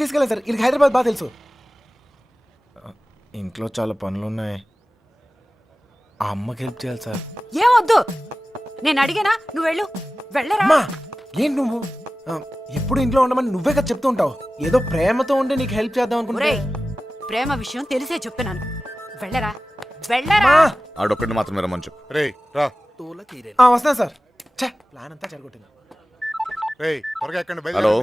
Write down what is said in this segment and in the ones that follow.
తీసుకెళ్ళాను సార్. ఇది హైదరాబాద్ బాగా తెలుసు. ఇంట్లో చాలా పనులు ఉన్నాయి. ఆ అమ్మకి హెల్ప్ చేయాలి సార్. ఏమొద్దు, నేను అడిగానా, నువ్వు వెళ్ళు. వెళ్ళరా. అమ్మా ఏంటి నువ్వు ఎప్పుడు ఇంట్లో ఉండమని నువ్వే కదా చెప్తూ ఉంటావు. ఏదో ప్రేమతో ఉండి నీకు హెల్ప్ చేద్దాం అనుకుంటే. ప్రేమ విషయం తెలిసే చెప్తున్నాను. వెళ్ళరా వెళ్ళరా. ఆడొక్కడిని మాత్రం రమ్మని చెప్పు. రే రా. వస్తాను సార్. ప్లాన్ అంతా చెడగొట్టింది. రే త్వరగా ఎక్కండి. హలో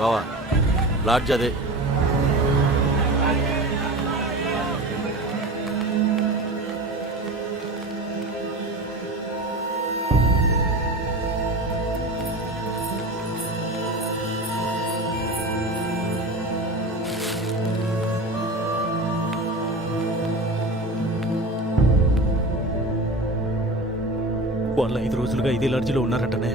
బావా, లాడ్జ్ అదే. వాళ్ళు 5 రోజులుగా ఇదే లాడ్జిలో ఉన్నారటనే.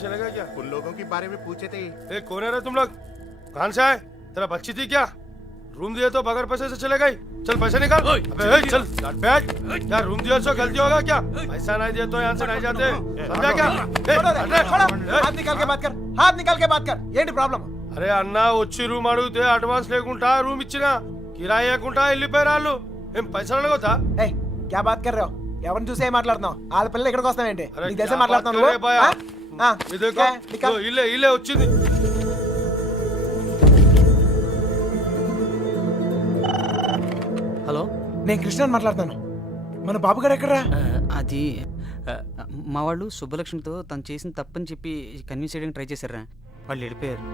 चलेगा क्या? उन लोगों के बारे में पूछे थे. कौन है रे तुम लोग? कहाँ से आए? तेरा बच्ची थी क्या? रूम दिए तो बगैर पैसे से चले गई? चल पैसे निकाल. अबे चल बैठ. क्या रूम दिया सो गलती होगा क्या? पैसा नहीं दिया तो यहाँ से नहीं जाते. समझा क्या? हाथ निकाल के बात कर. हाथ निकाल के बात कर. ఏంటి ప్రాబ్లం? అరే అన్న వచ్చి రూమ్ అడిగితే అడ్వాన్స్ లేకుండా రూమ్ ఇచ్చినా కిరాయి లేకుండా వెళ్ళిపోయారు వాళ్ళు. ఏం పైసలు అడగొద్దా? ఏయ్ क्या बात कर रहे हो? ఎవరిని చూసి ఏం మాట్లాడుతున్నావు? వాళ్ళ పిల్లలు ఇక్కడికి వస్తావేంటి? నీకు తెలిసే మాట్లాడుతున్నావు నువ్వు? ఇల్లే ఇల్లే వచ్చింది. హలో, నేను కృష్ణని మాట్లాడుతాను. మన బాబు గారు ఎక్కడరా? అది మా వాళ్ళు సుబ్బలక్ష్మితో తను చేసిన తప్పని చెప్పి కన్విన్స్ చేయడానికి ట్రై చేశారా. వాళ్ళు వెళ్ళిపోయారు.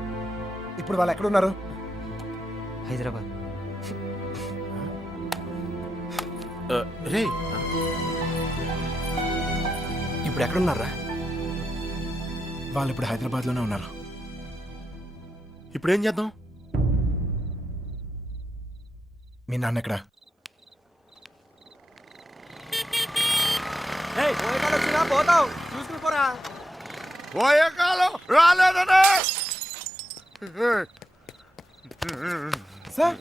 ఇప్పుడు వాళ్ళు ఎక్కడ ఉన్నారు? హైదరాబాద్. రే ఇప్పుడు ఎక్కడున్నారా? వాళ్ళు ఇప్పుడు హైదరాబాద్లోనే ఉన్నారు. ఇప్పుడు ఏం చేద్దాం? మీ నాన్న ఎక్కడ? పోతావు చూసుకుని పోరా. పోయే కాలం రాలేదనే. సార్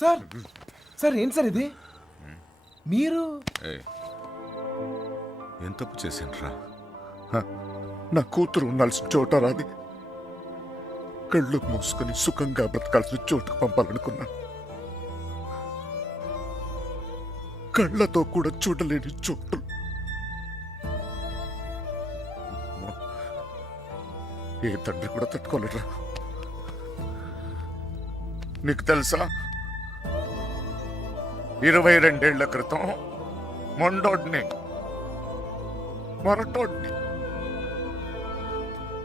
సార్ సార్ ఏంటి సార్ ఇది? మీరు ఏం తప్పు చేశానురా? నా కూతురు ఉండాల్సిన చోట రాది. కళ్ళు మూసుకొని సుఖంగా బ్రతకాల్సిన చోటుకు పంపాలనుకున్నా. కళ్ళతో కూడా చూడలేని చోటు. ఏ తండ్రి కూడా తట్టుకోలేరా. నీకు తెలుసా, 22 ఏళ్ల క్రితం మొండోడ్ని మొరటోడ్ని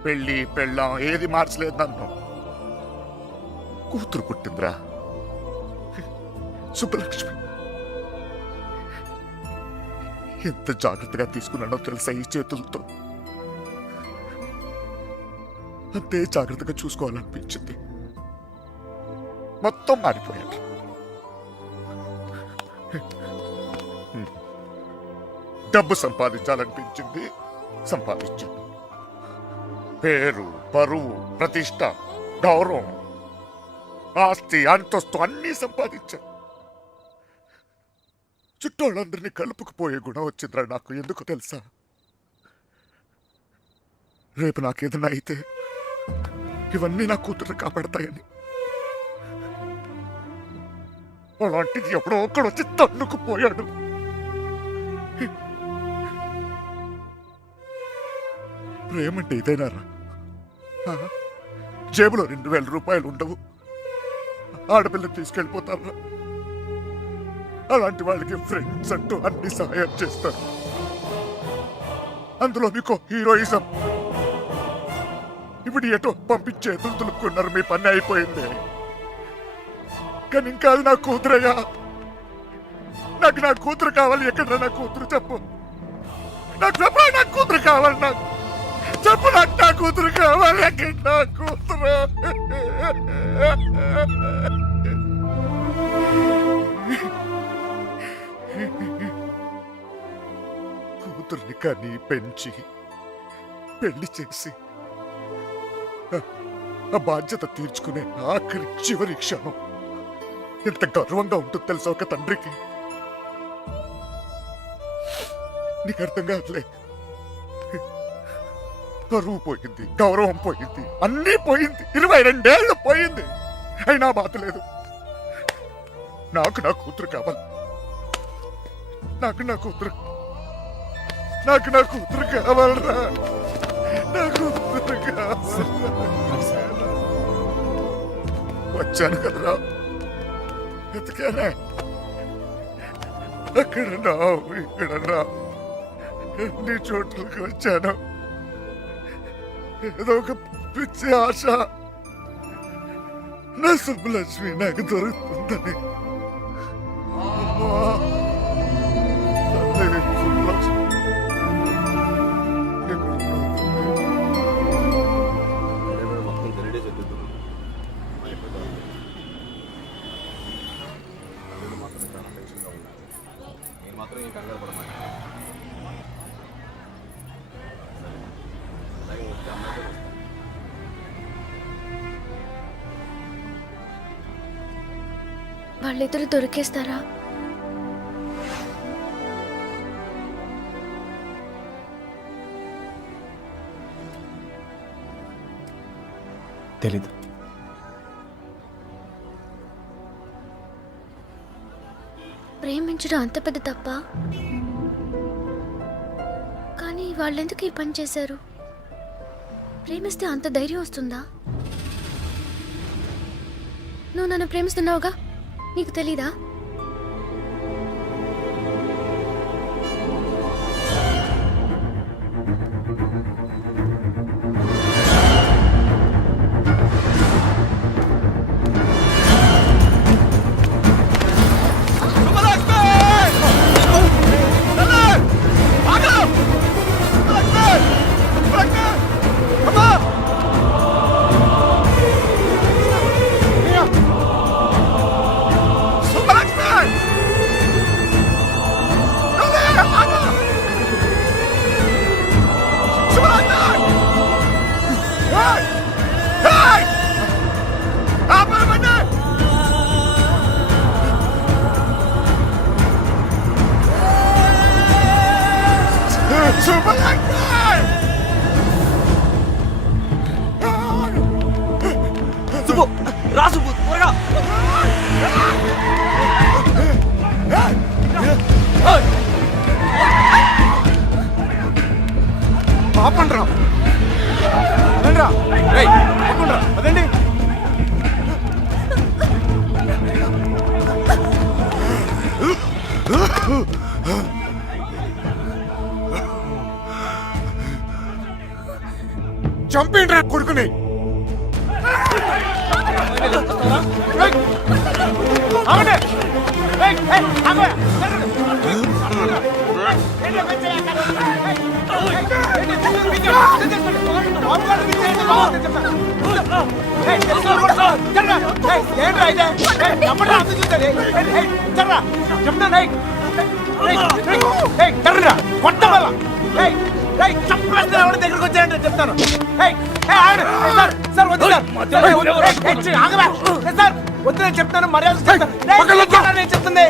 పెళ్ళి పెళ్ళాం ఏది మార్చలేదు నన్ను. కూతురు పుట్టిందిరా, సుబ్బలక్ష్మి. ఎంత జాగ్రత్తగా తీసుకున్నానో తెలుసా ఈ చేతులతో. అంతే జాగ్రత్తగా చూసుకోవాలనిపించింది. మొత్తం మారిపోయాడు. డబ్బు సంపాదించాలనిపించింది, సంపాదించాను. పేరు, పరువు, ప్రతిష్ట, గౌరవం, ఆస్తి, అంతస్తు అన్నీ సంపాదించాను. చుట్టోళ్ళందరినీ కలుపుకుపోయే గుణం వచ్చిందిరా నాకు. ఎందుకు తెలుసా? రేపు నాకేదైనా అయితే ఇవన్నీ నా కూతురు కాపాడతాయని. అలాంటిది ఎప్పుడో ఒక్కడు వచ్చి తన్నుకుపోయాడు. ప్రేమంటే ఇదేనారా? జేబులో 2000 రూపాయలు ఉండవు, ఆడపిల్లని తీసుకెళ్ళిపోతారా? అలాంటి వాళ్ళకి ఫ్రెండ్స్ అంటూ అన్ని సహాయం చేస్తారు. అందులో మీకు హీరోయిజం. ఇప్పుడు ఎటో పంపించే తులుకున్నారు. మీ పని అయిపోయింది. కానీ ఇంకా అది నా కూతురయ్యా. నాకు నా కూతురు కావాలి. ఎక్కడ నా కూతురు చెప్పు. నాకు చెప్పు, నా కూతురు కావాలి. నాకు చెప్పు, నాకు నా కూతురు కావాలి. ఎక్కడ నా కూతురు? కూతుర్ని కానీ పెంచి పెళ్లి చేసి ఆ బాధ్యత తీర్చుకునే ఆఖరి చివరి క్షణం ఎంత గర్వంగా ఉంటుంది తెలుసా ఒక తండ్రికి. నీకు అర్థం కాదులే. పరువు పోయింది, గౌరవం పోయింది, అన్నీ పోయింది, 22 ఏళ్ళు పోయింది. అయినా బాధ లేదు. నాకు నా కూతురు కావాలి. నాకు నా కూతురు కావాలరా. నా కూతురు కావాలి. వచ్చాను కదరా, ఎతికానే. అక్కడ నా ఇక్కడ నా ఎన్ని చోట్లకి వచ్చాను. ఏదో ఒక పిచ్చి ఆశ నా సుబ్బలక్ష్మి నాకు దొరుకుతుందని. అమ్మా, తల్లి సుబ్బలక్ష్మి వాళ్ళిద్దరు దొరికేస్తారా? తెలీదు. ప్రేమించడం అంత పెద్ద తప్ప? కానీ వాళ్ళెందుకు ఈ పని చేశారు? ప్రేమిస్తే అంత ధైర్యం వస్తుందా? నువ్వు నన్ను ప్రేమిస్తున్నావుగా, నీకు తెలీదా? రాసు త్వరగా. ఆపండ్రా, రండ్రా. రేయ్, ఆపండ్రా, అదండి. చంపేండ్రా కొడుకుని. దగ్గరకు వచ్చాయంటే చెప్తాను. వద్దు, నేను చెప్తాను, మర్యాద చెప్తుంది.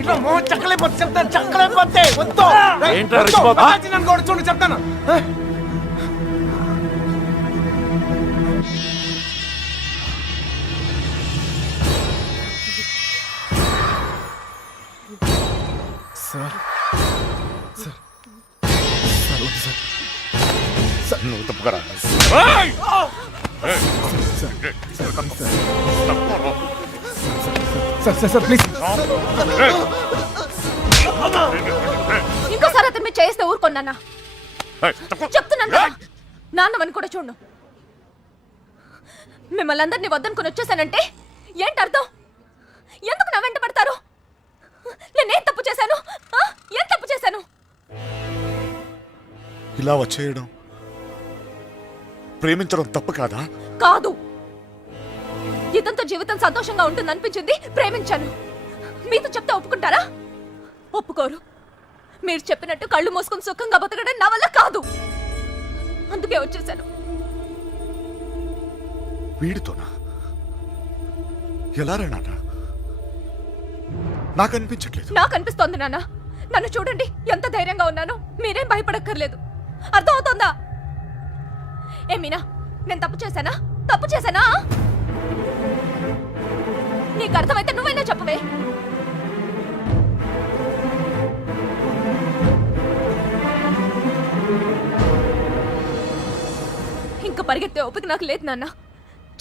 ఇట్లా మోహన్ చక్కలేకపోతే చెప్తాను, చక్కలేకపోతే వద్దు. నన్ను కూడా చూడు చెప్తాను. సార్, సార్, సార్, వద్దు సార్. నువ్వు తప్పుకరా. Sir, sir, sir, please. ఇంకోసారి అతను మీరు చేస్తే ఊరుకున్నానా? చెప్తున్నాను కదా, నాన్నవని కూడా చూడు. మిమ్మల్ని అందరినీ వద్దనుకుని వచ్చేసానంటే ఏంటి అర్థం? ఎందుకు నా వెంట పడతారు? నేనేం తప్పు చేశాను? ఏం తప్పు చేశాను? ఇలా వచ్చేయడం, ప్రేమించడం తప్పు కాదా? కాదు. ఇదంతా జీవితం సంతోషంగా ఉంటుంది అనిపించింది, ప్రేమించాను. మీతో చెప్తే ఒప్పుకుంటారా? ఒప్పుకోరు. మీరు చెప్పినట్టు కళ్ళు మూసుకుని సుఖంగా బతకడం నా వల్ల కాదు. అందుకే వచ్చేసాను. వీడితోనా? ఎలా రా నాన్న? నాకు అనిపించట్లేదు. నాకు అనిపిస్తోంది నాన్న. నన్ను చూడండి, ఎంత ధైర్యంగా ఉన్నాను. మీరేం భయపడక్కర్లేదు. అర్థమవుతోందా? ఏ మీనా, నేను తప్పు చేశానా? తప్పు చేశానా? నీకు అర్థమైతే నువ్వైనా చెప్పవే. ఇంకా పరిగెత్తే ఓపిక నాకు లేదు నాన్న.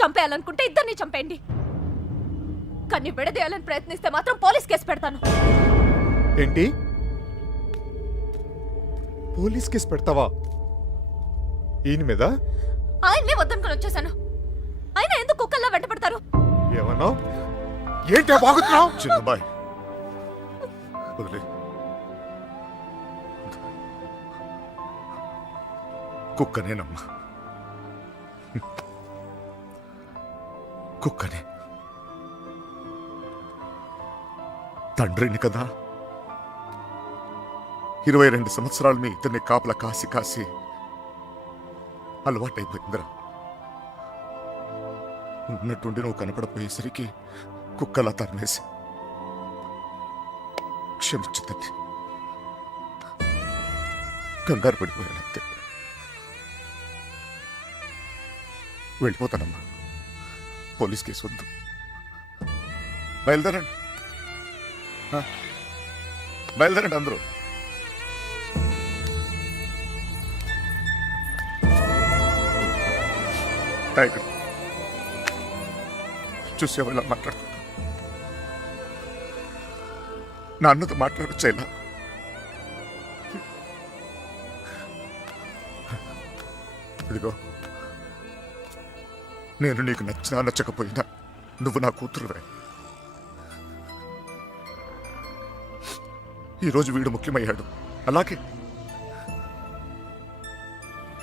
చంపేయాలనుకుంటే ఇద్దరిని చంపేయండి. కానీ విడదీయాలని ప్రయత్నిస్తే మాత్రం పోలీస్ కేసు పెడతాను. ఏంటి? పోలీస్ కేసు పెడతావా ఈయన మీద? ఆయన్నే వద్దనుకుని వచ్చేసాను. ఆయన ఎందుకు కుక్కల్లా వెంట పడతారు? ఏమన్నా? ఏంటి బాగుతున్నావు? చిన్నబాయ్ వదిలే. కుక్కనేనమ్మా, కుక్కనే. తండ్రిని కదా, 22 సంవత్సరాలు మీ ఇద్దరిని కాపలా కాసి కాసి అలవాటైపోయిందిరా. ఉన్నట్టుండి నువ్వు కనపడపోయేసరికి కుక్కలా తరిమేసి. క్షమించు తల్లి, కంగారు పడిపోయానంతే. వెళ్ళిపోతానమ్మా. పోలీస్ కేసు వద్దు. బయలుదేరండి, బయలుదేరండి అందరూ. టైగర్ చూసావు ఇలా మాట్లాడుకుంటా? నా అన్నతో మాట్లాడొచ్చేలా. ఇదిగో, నేను నీకు నచ్చినా నచ్చకపోయినా నువ్వు నా కూతురువే. ఈరోజు వీడు ముఖ్యమయ్యాడు, అలాగే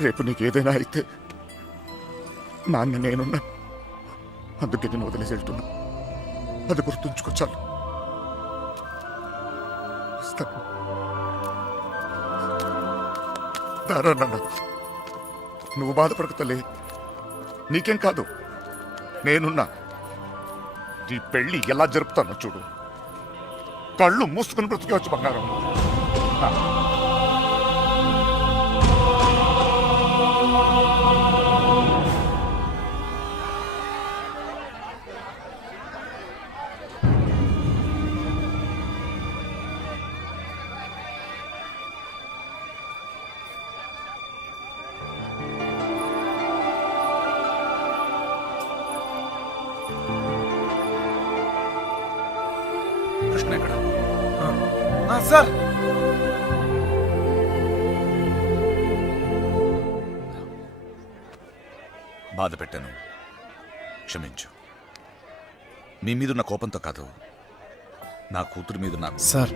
రేపు నీకు ఏదైనా అయితే నాన్న నేనున్నా. అందుకే నేను వదిలేసి వెళ్తున్నా. అది గుర్తుంచుకో చాలు. వస్తాను. దారా నాన్న, నువ్వు బాధపడకు తల్లి. నీకేం కాదు, నేనున్నా. నీ పెళ్ళి ఎలా జరుపుతానో చూడు. కళ్ళు మూసుకుని బ్రతికేవచ్చు బంగారం. కృష్ణ ఎక్కడ? సార్, బాధ పెట్టాను, క్షమించు. మీ మీదున్న కోపంతో కాదు, నా కూతురు మీద నా. సార్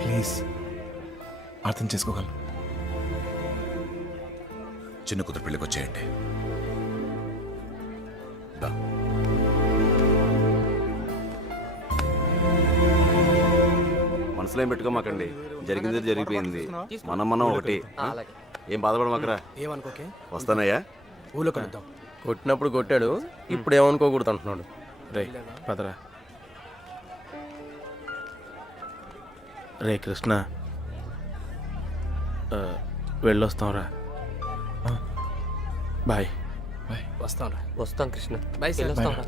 ప్లీజ్ అర్థం చేసుకోగలను. చిన్న కూతురు పెళ్ళికి వచ్చేయండి. దా. మనసులో ఏం పెట్టుకోమాకండి, జరిగింది జరిగిపోయింది. మనం ఒకటి. ఏం బాధపడమాకరా. ఏమనుకోకే, వస్తానయ్యా. ఊళ్ళో కలుద్దాం. కొట్టినప్పుడు కొట్టాడు, ఇప్పుడు ఏమనుకోకూడదు అంటున్నాడు. రే పదరా. రే కృష్ణ, వెళ్ళొస్తాంరా. బాయ్. వస్తాం రా. వస్తాం కృష్ణ. Bye sir. వెళ్ళొస్తాంరా.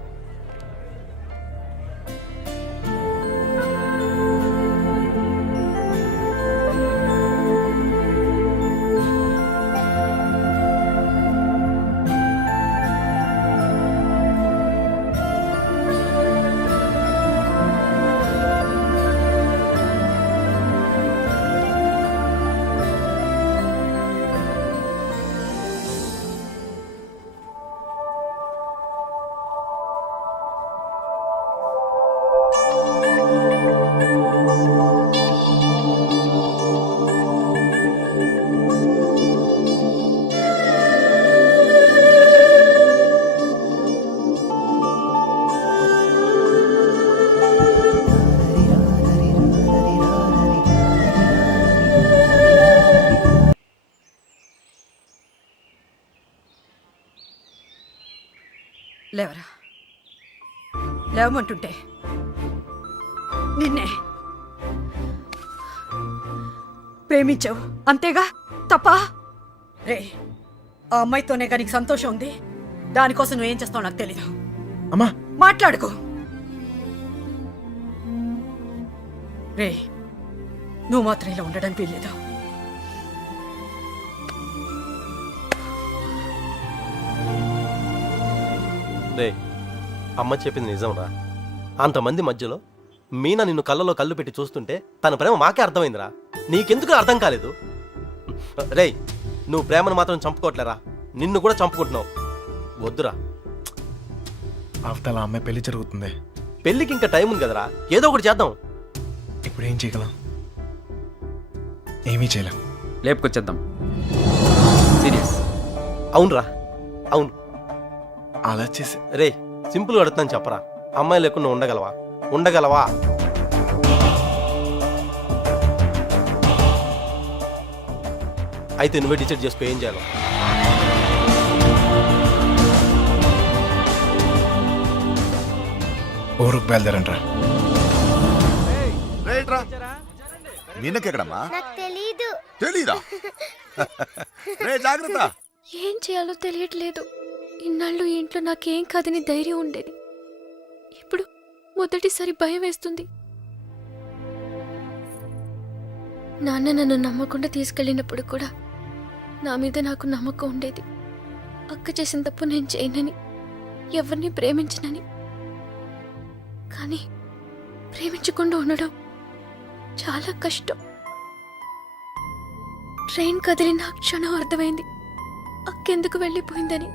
లేవరా, లేవమంటుంటే నిన్నే ప్రేమించావు అంతేగా, తప్ప? రే, ఆ అమ్మాయితోనే కానీ నీకు సంతోషం ఉంది. దానికోసం నువ్వేం చేస్తావు నాకు తెలీదు. అమ్మా మాట్లాడుకో. రే, నువ్వు మాత్రం ఇలా ఉండడం వీల్లేదు. రే, అమ్మ చెప్పింది నిజంరా. అంతమంది మధ్యలో మీనా నిన్ను కళ్ళలో కళ్ళు పెట్టి చూస్తుంటే తన ప్రేమ మాకే అర్థమైందిరా. నీకెందుకు అర్థం కాలేదు? రేయ్, నువ్వు ప్రేమను మాత్రం చంపుకోవట్లేరా, నిన్ను కూడా చంపుకుంటున్నావు. వద్దురా. అవతల అమ్మాయి పెళ్లి జరుగుతుంది. పెళ్ళికి ఇంకా టైం ఉంది కదరా, ఏదో ఒకటి చేద్దాం. ఇప్పుడు ఏం చేయగలం? ఏమీ చేయలేం. లేపుకొచ్చేద్దాం. సీరియస్. అవునరా, అవును. అలా చేసి రే, సింపుల్గా అడుగుతాను చెప్పరా, అమ్మాయి లేకుండా ఉండగలవా? ఉండగలవా? అయితే నువ్వే డిసైడ్ చేసుకో ఏం చేయాలో. ఊరుకు బయలుదేరంట్రా. నిన్నకెక్కడమ్మా? నాకు తెలీదు. తెలీదా? రే జాగ్రత్త. ఏం చేయాలో తెలియట్లేదు. ఇన్నాళ్ళు ఈ ఇంట్లో నాకేం కాదని ధైర్యం ఉండేది. ఇప్పుడు మొదటిసారి భయం వేస్తుంది. నాన్న నన్ను నమ్మకుండా తీసుకెళ్ళినప్పుడు కూడా నా మీద నాకు నమ్మకం ఉండేది. అక్క చేసిన తప్పు నేను చేయనని, ఎవరిని ప్రేమించనని. కానీ ప్రేమించకుండా ఉండడం చాలా కష్టం. ట్రైన్ కదిలిన క్షణం అర్థమైంది అక్కెందుకు వెళ్ళిపోయిందని.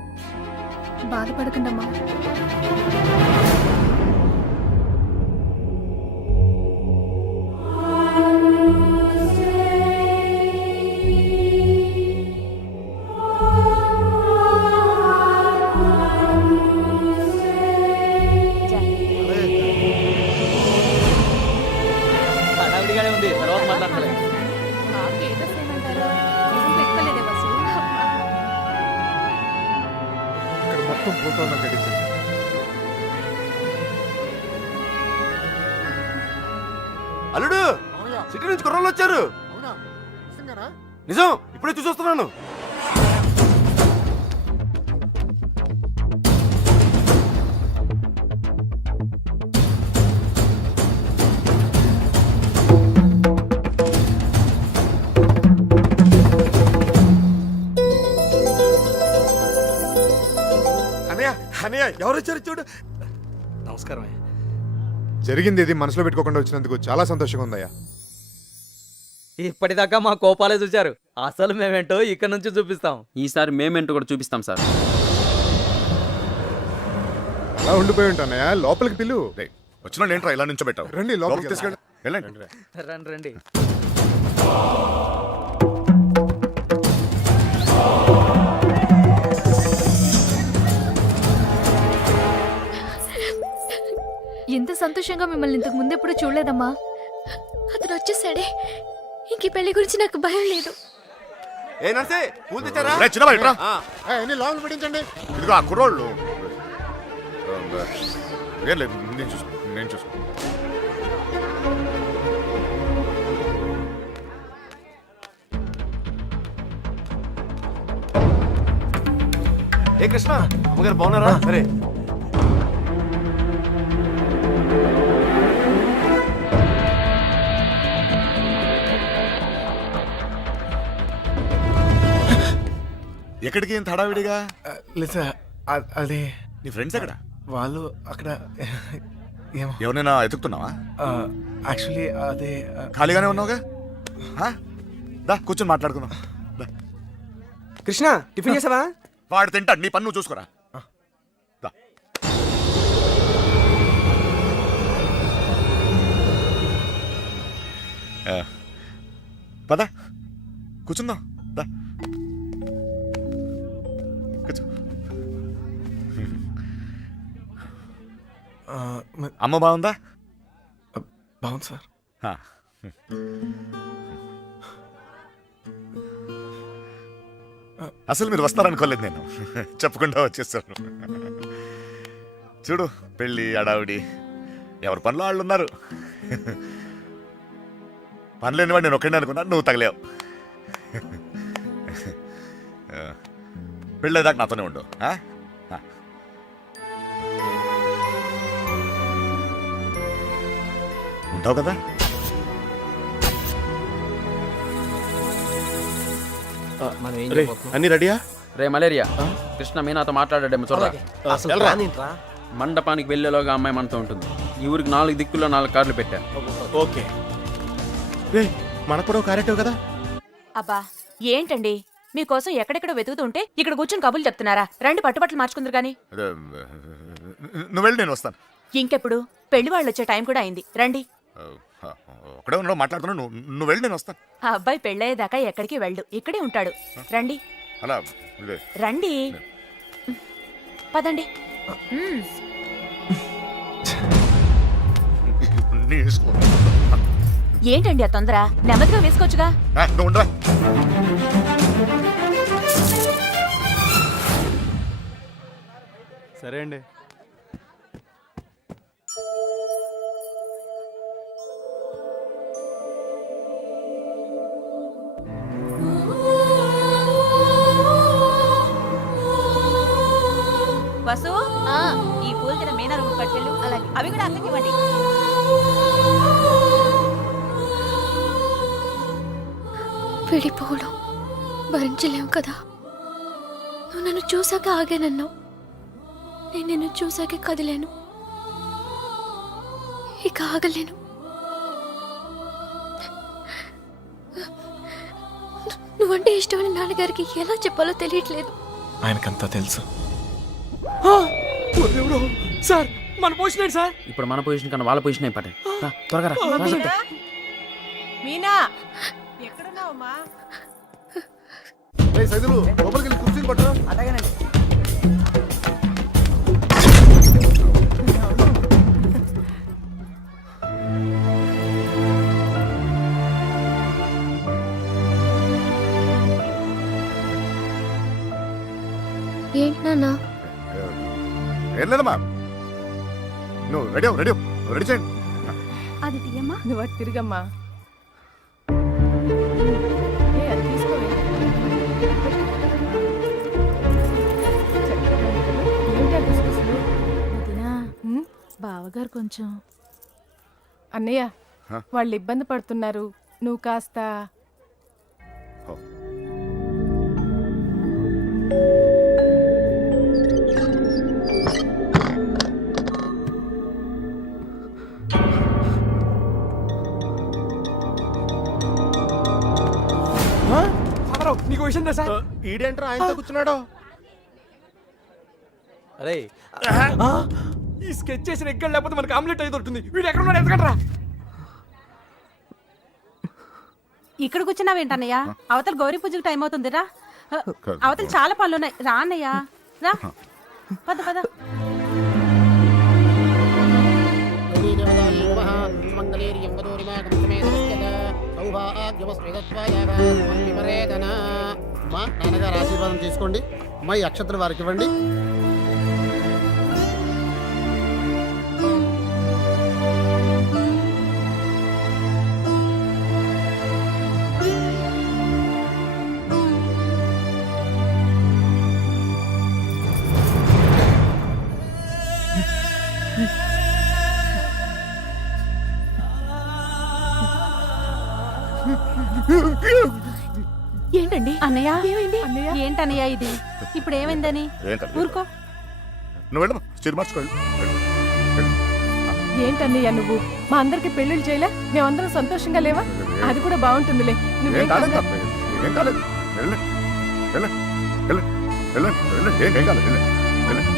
బాధపడకండమ్మా. హడావిడిగానే ఉంది, తర్వాత మాట్లాడలే. ఇక్కడ మొత్తం పోతాను గడిచింది. అల్లుడు, సిటీ నుంచి కుర్రోళ్ళు వచ్చారు. నిజం, ఇప్పుడే చూసొస్తున్నాను. అనయ్య, అనయ్య, ఎవరు వచ్చారు చూడు. నమస్కారం. జరిగింది ఇది మనసులో పెట్టుకోకుండా వచ్చినందుకు చాలా సంతోషంగా ఉందయ్యా. ఇప్పటిదాకా మా కోపాలే చూచారు, అసలు మేమేంటో ఇక్కడ నుంచి చూపిస్తాం. ఈసారి మేమేంటో కూడా చూపిస్తాం సార్. అలా ఉండిపోయి ఉంటానయ్యా, లోపలికి పిలు. వచ్చిన ఏంట్రా ఇలా నుంచోబెట్టావు? రండి లోపలికి తీసుకెళ్ళి. వెళ్ళండి. రండి రండి. ఎంత సంతోషంగా మిమ్మల్ని ఇంతకు ముందు ఎప్పుడు చూడలేదమ్మా. అతను వచ్చేసాడే, ఇంక ఈ పెళ్లి గురించి నాకు భయం లేదు. ఏ నర్సే, పూలు తెచ్చారా? రే చిన్నబాయ్ ఇట్రా. లోపల పెట్టించండి. ఇదిగో ఆ కుర్రోళ్ళు. ఏం లేదు, నేను చూసుకో. ఏ కృష్ణ, అమ్మగారు బాగున్నారా? సరే. ఎక్కడికి ఇంత హడావిడిగా? లేదా అది నీ ఫ్రెండ్స్ ఎక్కడ? వాళ్ళు అక్కడ ఏమో. ఎవరైనా ఎతుకుతున్నావా? యాక్చువల్లీ అదే ఖాళీగానే ఉన్నావుగా, దా కూర్చొని మాట్లాడుకుందాం. కృష్ణ, టిఫిన్ చేసావా? వాడు తింటాడు, నీ పన్ను చూసుకోరా. దా. పద కూర్చుందాం. దా కూర్చో. అమ్మ బాగుందా? బాగుంది సార్. అసలు మీరు వస్తారనుకోలేదు, నేను చెప్పకుండా వచ్చేసాను. చూడు పెళ్ళి అడావిడి ఎవరి పనిలో వాళ్ళు ఉన్నారు. పని లేనివాడు నేను ఒక్కడే అనుకున్నా, నువ్వు తగిలేవు. పెళ్ళేదాకా నాతోనే ఉండు. ఆ? ఆ. ఉంటావు కదా? మనం ఏం అన్ని రెడీయా? రే మలేరియా, కృష్ణ మీనాతో మాట్లాడాడేమో చూడరా. అసలు రానింట్రా. మండపానికి వెళ్ళేలోగా అమ్మాయి మనతో ఉంటుంది. ఈ ఊరికి 4 దిక్కుల్లో 4 కార్లు పెట్టారు. ఓకే. రే మనకు కూడా క్యారెక్టర్ కదా. అబ్బా ఏంటండి మీకోసం ఎక్కడెక్కడ వెతుకుతుంటే ఇక్కడ కూర్చొని కబుర్లు చెప్తున్నారా? రండి పట్టుబట్టలు మార్చుకుందరు గాని. అదే, నువ్వు వెళ్ళి నేను వస్తాను. ఇంకెప్పుడు పెళ్లి వాళ్ళు వచ్చే టైం కూడా అయింది. రండి. ఒకడే ఉన్నావు మాట్లాడుతున్నావు, నువ్వు వెళ్ళి నేను వస్తాను. ఆ అబ్బాయి పెళ్ళయ్యేదాకా ఎక్కడికి వెళ్ళు, ఇక్కడే ఉంటాడు. రండి అలా ఇదే. రండి పదండి. నీ ఇష్టం. ఏంటండి ఆ తొందర? నెమ్మదిగా వేసుకోవచ్చుగా. నువ్వు ఉండరా. సరే అండి. వసు ఈ పూలు తిన మీనా రూమ్ పట్టుకెళ్ళు. అలాగే అవి కూడా అక్కడికి ఇవ్వండి. విడిపోవడం భరించలేవు కదా. నువ్వు నన్ను చూసాక ఆగానన్నావు, నేను నిన్ను చూసాకే కదిలేను. ఇక ఆగలేను. నువ్వంటే ఇష్టమని నాన్నగారికి ఎలా చెప్పాలో తెలియట్లేదు. ఆయనకంతా తెలుసు. సార్ మన పొజిషన్ సార్. ఇప్పుడు మన పొజిషన్ కన్నా వాళ్ళ పొజిషన్ అయిపోతాయి. త్వరగా రా. మీనా ఎక్కడున్నావమ్మా? సైదులు లోపలికి వెళ్ళి కుర్చీని పట్టరా. అలాగేనండి. ఏంటి నాన్న? ఏం లేదమ్మా, నువ్వు రెడీ రెడీ రెడీ చేయండి. అది తీయమ్మా. నువ్వు అటు తిరిగమ్మా. బావగారు కొంచెం అన్నయ్య వాళ్ళు ఇబ్బంది పడుతున్నారు, నువ్వు కాస్త. నీకు విషయం తెలుసా? ఈడేంట్రా ఆయనతో కూర్చున్నాడు. అరే ఈ స్కెచ్ చేసిన ఎక్కడ లేకపోతే మనకి ఆమ్లెట్ అయితే దొరుకుతుంది. వీడు ఎక్కడ ఉన్నాడు ఎందుకంటారా? ఇక్కడ కూర్చున్నావేంటన్నయ్య? అవతల గౌరీ పూజకి టైం అవుతుందిరా. అవతల చాలా పనులున్నాయి. రా అన్నయ్య రా. పద పద. మా నాన్నగారు ఆశీర్వాదం తీసుకోండి. మా ఈ అక్షతలు వారికి ఇవ్వండి. ఏంటండి అన్నయ్య ఏమైంది? ఏంటన్నయ్య ఇది? ఇప్పుడు ఏమైందని? ఏం కాదు. ఊరుకో. నువ్వు వెళ్ళమ్మా, చీర మార్చుకోండి. ఏంటన్నయ్య నువ్వు? మా అందరికి పెళ్లిళ్ళు చేయలే? మేమందరం సంతోషంగా లేవా? అది కూడా బాగుంటుందిలే. ఏం కాలేదు, ఏం కాలేదు. వెళ్ళండి వెళ్ళండి వెళ్ళండి వెళ్ళండి వెళ్ళండి, ఏం కాలేదు. వెళ్ళండి వెళ్ళండి.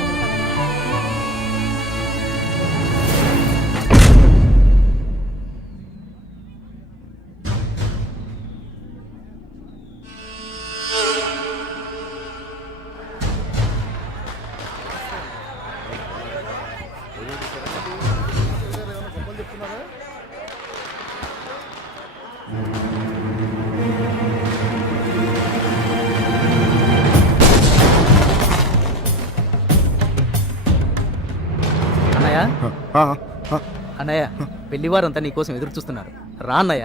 అన్నయ్య పెళ్లివారంతా నీకోసం ఎదురు చూస్తున్నారు, రా అన్నయ్య.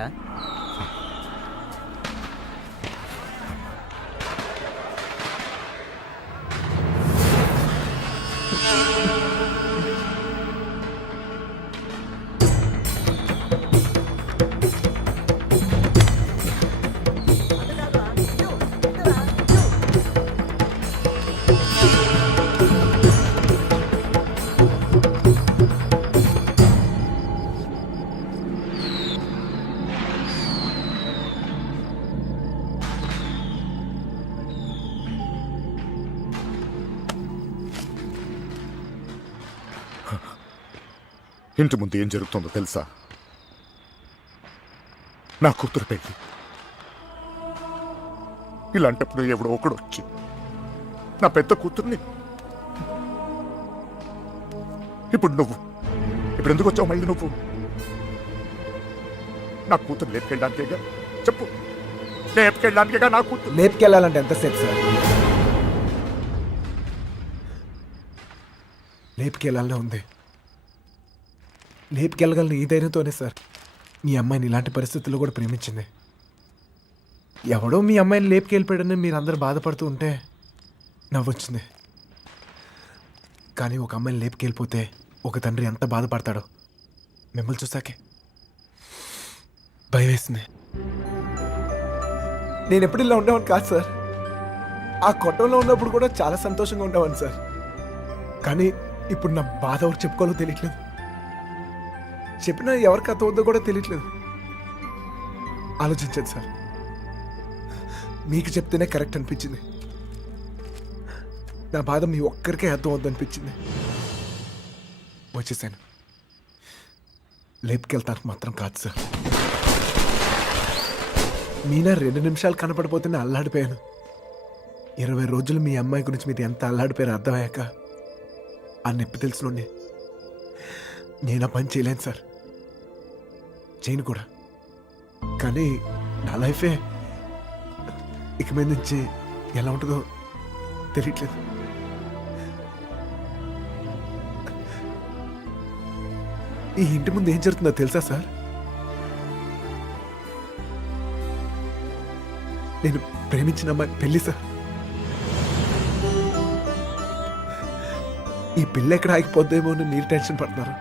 ఇంటి ముందు ఏం జరుగుతుందో తెలుసా? నా కూతురు పెళ్లి. ఇలాంటప్పుడు ఎవడో ఒకడు వచ్చి నా పెద్ద కూతుర్ని, ఇప్పుడు ఎందుకు వచ్చావు మళ్ళీ నువ్వు? నా కూతురు లేపుకెళ్ళడానికేగా? చెప్పు, లేపుకెళ్ళడానికేగా నా కూతురు? లేపుకెళ్ళాలంటే ఎంతసేపు సార్? లేపుకెళ్ళాలనే ఉంది. లేపుకెళ్ళగలను ఈ ధైర్యంతోనే సార్ మీ అమ్మాయిని ఇలాంటి పరిస్థితుల్లో కూడా ప్రేమించింది. ఎవడో మీ అమ్మాయిని లేపుకెళ్ళిపోయాడని మీరు అందరూ బాధపడుతూ ఉంటే నవ్వొచ్చింది. కానీ ఒక అమ్మాయిని లేపుకెళ్ళిపోతే ఒక తండ్రి ఎంత బాధపడతాడో మిమ్మల్ని చూసాకే భయం వేసింది. నేను ఎప్పుడు ఇలా ఉండేవాడిని కాదు సార్. ఆ కొట్టంలో ఉన్నప్పుడు కూడా చాలా సంతోషంగా ఉండేవాడిని సార్. కానీ ఇప్పుడు నా బాధ ఎవరు చెప్పుకోవాలో తెలియట్లేదు. చెప్పినా ఎవరికి అర్థం అవుతుందో కూడా తెలియట్లేదు. ఆలోచించండి సార్. మీకు చెప్తేనే కరెక్ట్ అనిపించింది. నా బాధ మీ ఒక్కరికే అర్థం అవుద్ది అనిపించింది. వచ్చేసాను. లేపుకెళ్తానికి మాత్రం కాదు సార్. మీనా 2 నిమిషాలు కనపడిపోతేనే అల్లాడిపోయాను. 20 రోజులు మీ అమ్మాయి గురించి మీరు ఎంత అల్లాడిపోయారో అర్థమయ్యాక ఆ నొప్పి తెలుసునండి. నేను ఆ పని చేయలేను సార్, చేయను కూడా. కానీ నా లైఫే ఇక మీద నుంచి ఎలా ఉంటుందో తెలియట్లేదు. ఈ ఇంటి ముందు ఏం జరుగుతుందో తెలుసా సార్? నేను ప్రేమించిన అమ్మాయి పెళ్ళి సార్. ఈ పిల్ల ఎక్కడ ఆగిపోద్దేమో అని మీరు టెన్షన్ పడుతున్నారు.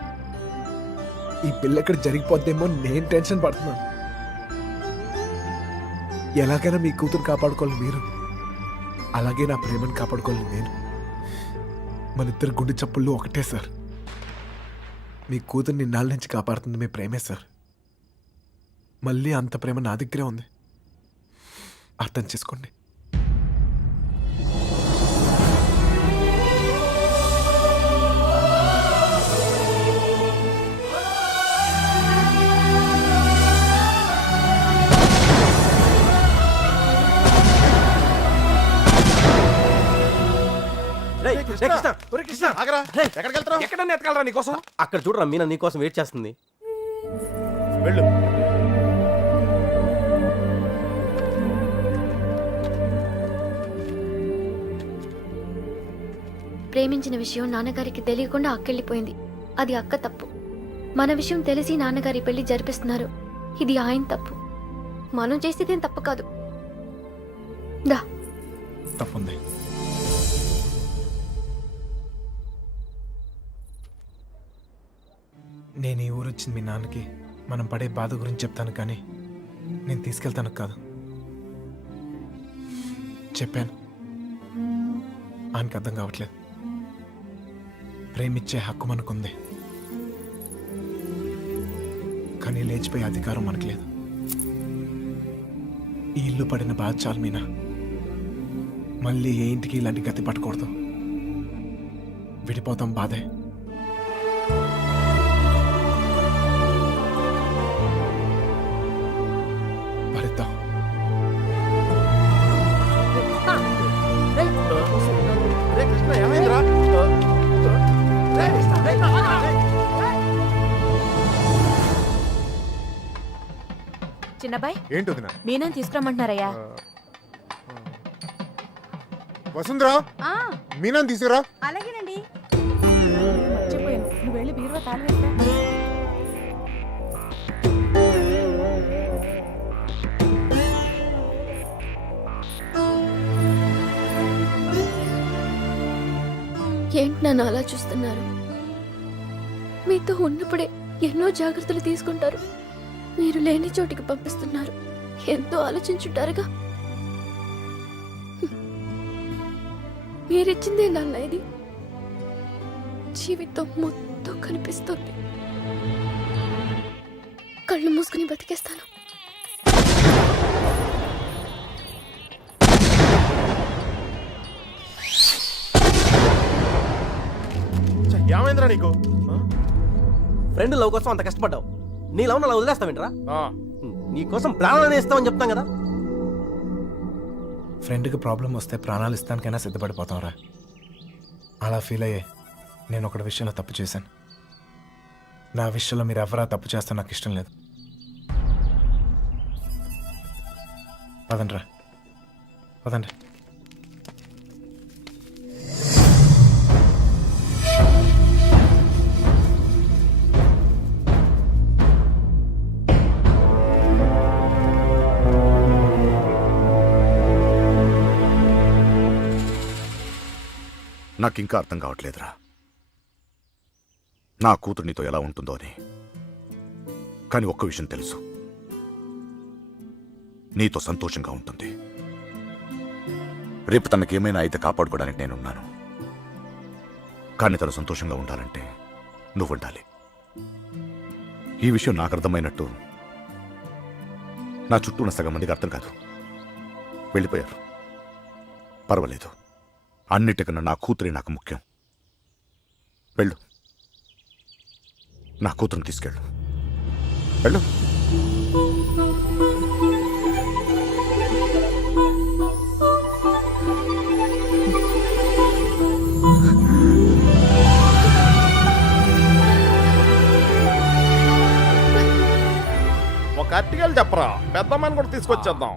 ఈ పిల్ల ఎక్కడ జరిగిపోద్దేమో నేను టెన్షన్ పడుతున్నాను. ఎలాగైనా మీ కూతురు కాపాడుకోవాలి మీరు, అలాగే నా ప్రేమను కాపాడుకోవాలి నేను. మన ఇద్దరు గుండె చప్పుళ్ళు ఒకటే సార్. మీ కూతుర్ని ఇన్నాళ్ళ నుంచి కాపాడుతుంది మీ ప్రేమే సార్. మళ్ళీ అంత ప్రేమ నా దగ్గరే ఉంది, అర్థం చేసుకోండి. ఎక్కడన్నా ఎత్తగలరా నీకోసం? అక్కడ చూడరా, మీనా నీకోసం వెయిట్ చేస్తుంది. వెళ్ళు. ప్రేమించిన విషయం నాన్నగారికి తెలియకుండా అక్కెళ్ళిపోయింది. అది అక్క తప్పు. మన విషయం తెలిసి నాన్నగారి పెళ్లి జరిపిస్తున్నారు. ఇది ఆయన తప్పు. మనం చేసేదేం తప్పు కాదు. దా తప్పుంది. నేను ఈ ఊరు వచ్చింది మీ నాన్నకి మనం పడే బాధ గురించి చెప్తాను, కానీ నేను తీసుకెళ్తాను కాదు. చెప్పాను, ఆయనకి అర్థం కావట్లేదు. ప్రేమించే హక్కు మనకుంది, కానీ లేచిపోయే అధికారం మనకు లేదు. ఈ ఇల్లు పడిన బాధ చాలు మీనా. మళ్ళీ ఏ ఇంటికి ఇలాంటి గతి పట్టకూడదు. విడిపోతాం, బాధే. భరిద్దాం. చిన్నబాయ్, ఏంటి వదినా? మీనని తీసుకురమ్మంటున్నారయ్యా. వసుంధరా, మీనాన్ని తీసుకురా. అలాగేనండి. మర్చిపోయాను, నువ్వు వెళ్ళి బీరువా తాళం వేస్తా. ఏంటి నన్ను అలా చూస్తున్నారు? మీతో ఉన్నప్పుడే ఎన్నో జాగ్రత్తలు తీసుకుంటారు. మీరు లేని చోటికి పంపిస్తున్నారు. ఎంతో ఆలోచించుంటారుగా. మీరిచ్చిందే నాన్న ఇది. జీవితం మొత్తం కనిపిస్తుంది. కళ్ళు మూసుకుని బతికేస్తాను. ఏమైందిరా నీకు ఫ్రెండ్ లవ్ కోసం అంత కష్టపడ్డావు, నీ లవ్ అలా వదిలేస్తావేంట్రా? నీకోసం ప్రాణాలని ఇస్తామని చెప్తాం కదా. ఫ్రెండ్కి ప్రాబ్లం వస్తే ప్రాణాలు ఇస్తానికైనా సిద్ధపడిపోతాంరా. అలా ఫీల్ అయ్యే నేను ఒకటి విషయంలో తప్పు చేశాను. నా విషయంలో మీరు ఎవరా తప్పు చేస్తే నాకు ఇష్టం లేదు. పదండ్రా, పదండి. నాకింకా అర్థం కావట్లేదురా, నా కూతురు నీతో ఎలా ఉంటుందో అని. కానీ ఒక్క విషయం తెలుసు, నీతో సంతోషంగా ఉంటుంది. రేపు తనకేమైనా అయితే కాపాడుకోవడానికి నేనున్నాను. కానీ తను సంతోషంగా ఉండాలంటే నువ్వు ఉండాలి. ఈ విషయం నాకు అర్థమైనట్టు నా చుట్టూ ఉన్న సగం మందికి అర్థం కాదు. వెళ్ళిపోయారు. పర్వాలేదు, అన్నిటికన్నా నా కూతురే నాకు ముఖ్యం. వెళ్ళు, నా కూతురుని తీసుకెళ్ళు. వెళ్ళు. ఒక అట్టికలు చెప్పరా, పెద్దమ్మని కూడా తీసుకొచ్చేద్దాం.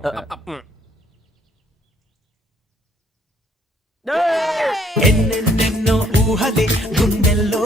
ఎన్నెన్నెన్నో ఊహలే గుండెల్లో